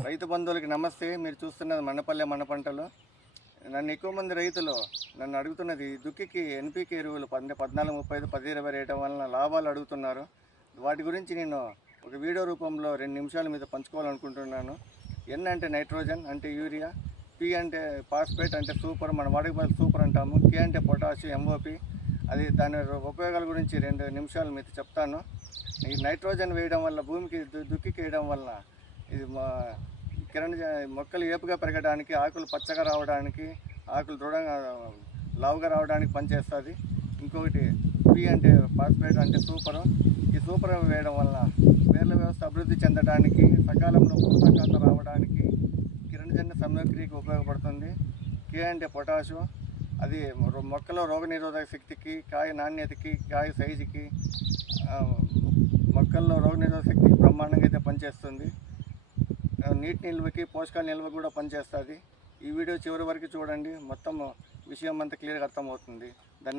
రైతు బంధువులకి నమస్తే. మీరు చూస్తున్నది మండపల్లె మన పంటలు. నన్ను ఎక్కువ మంది రైతులు నన్ను అడుగుతున్నది దుక్కికి ఎన్పికే ఎరువులు 14, 35, 10, 20 వేయటం వలన లాభాలు అడుగుతున్నారు. వాటి గురించి నేను ఒక వీడియో రూపంలో 2 నిమిషాల మీద పంచుకోవాలనుకుంటున్నాను. ఎన్ అంటే నైట్రోజన్ అంటే యూరియా, పి అంటే ఫాస్ఫేట్ అంటే సూపర్, మన వాడికి బదులు సూపర్ అంటాము, కే అంటే పొటాష్ ఎంఓపి. అది దాని ఉపయోగాల గురించి 2 నిమిషాల మీద చెప్తాను. ఈ నైట్రోజన్ వేయడం వల్ల భూమికి దుక్కికి వేయడం వల్ల ఇది మొక్కలు ఏపుగా పెరగడానికి, ఆకులు పచ్చగా రావడానికి, ఆకులు దృఢంగా లావుగా రావడానికి పనిచేస్తుంది. ఇంకొకటి పి అంటే ఫాస్ఫేట్ అంటే సూపరు. ఈ సూపర్ వేయడం వల్ల వేర్ల వ్యవస్థ అభివృద్ధి చెందడానికి, సకాలంలో పోషకాలు రావడానికి, కిరణజన్య సమగ్రికి ఉపయోగపడుతుంది. కే అంటే పొటాషు. అది మొక్కలో రోగనిరోధక శక్తికి, కాయ నాణ్యతకి, కాయ సైజుకి, మొక్కల్లో రోగనిరోధక శక్తికి బ్రహ్మాండంగా అయితే పనిచేస్తుంది. నీటి నిల్వకి, పోషకాల నిల్వ కూడా పనిచేస్తుంది. ఈ వీడియో చివరి వరకు చూడండి, మొత్తం విషయం అంతా క్లియర్గా అర్థమవుతుంది. ధన్యవాదాలు.